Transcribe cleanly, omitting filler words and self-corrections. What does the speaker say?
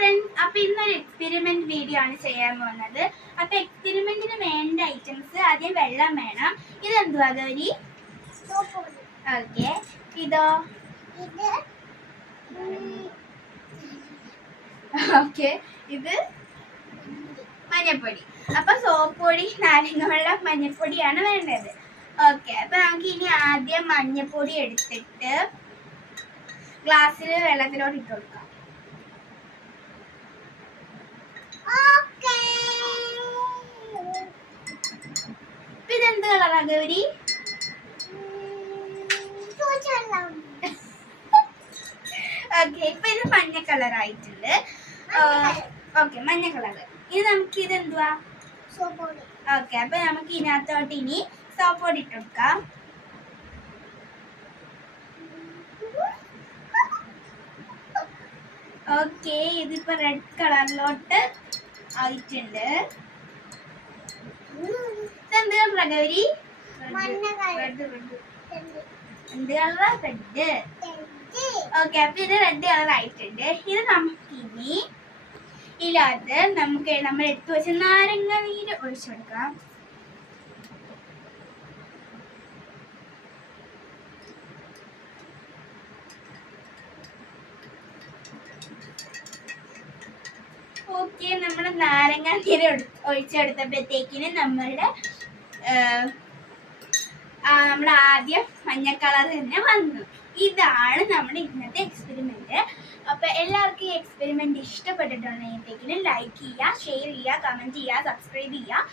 Friends, അപ്പോൾ ഇന്നൊരു experiment video ആണ് ചെയ്യാൻ പോകുന്നത്. അപ്പോൾ എക്സ്പെരിമെന്റിന് വേണ്ട ഐറ്റംസ് ആദ്യം വെള്ളം വേണം. ഇതെന്തുവാ ഗൗരി? ഓക്കെ. ഇതോ? ഓക്കെ. ഇത് മഞ്ഞപ്പൊടി. അപ്പൊ സോപ്പ് പൊടി, നാരങ്ങ വെള്ളം, മഞ്ഞപ്പൊടിയാണ് വേണ്ടത്. ഓക്കെ. അപ്പൊ നമുക്ക് ഇനി ആദ്യം മഞ്ഞപ്പൊടി എടുത്തിട്ട് ഗ്ലാസ്സിൽ വെള്ളത്തിലോട്ട് ഇട്ട് കൊടുക്കാം. ഇതെന്ത് കളറാ ഗൗരി? ഓക്കെ. ഇപ്പൊ ഇത് മഞ്ഞ കളർ ആയിട്ടുണ്ട്. ഓക്കെ, മഞ്ഞ കളർ. ഇനി നമുക്ക് ഇത് എന്തുവാ? ഓക്കെ. അപ്പൊ നമുക്ക് ഇതിനകത്തോട്ട് ഇനി സോപ്പ് പൊടി ഇട്ട് കൊടുക്കാം. ഓക്കെ, ഇതിപ്പോ റെഡ് കളറിലോട്ട് ആയിട്ടുണ്ട്. ഇതെന്ത് കളറാ ഗൗരി? എന്ത് കളറാ? റെഡ്. ഓക്കെ. അപ്പൊ ഇത് റെഡ് കളർ ആയിട്ടുണ്ട്. ഇത് നമുക്ക് ഇനി ഇല്ലാതെ നമ്മൾ എടുത്തു വെച്ച നാരങ്ങ നീര് ഒഴിച്ചു കൊടുക്കാം. ഓക്കെ, നമ്മൾ നാരങ്ങ നീര് ഒഴിച്ചെടുത്തപ്പോഴത്തേക്കിന് നമ്മൾ ആദ്യം മഞ്ഞ കളർ തന്നെ വന്നു. ഇതാണ് നമ്മുടെ ഇന്നത്തെ എക്സ്പെരിമെന്റ്. അപ്പൊ എല്ലാവർക്കും ഈ എക്സ്പെരിമെന്റ് ഇഷ്ടപ്പെട്ടിട്ടുണ്ടെങ്കിൽ ലൈക്ക് ചെയ്യുക, ഷെയർ ചെയ്യുക, കമന്റ് ചെയ്യുക, സബ്സ്ക്രൈബ് ചെയ്യുക.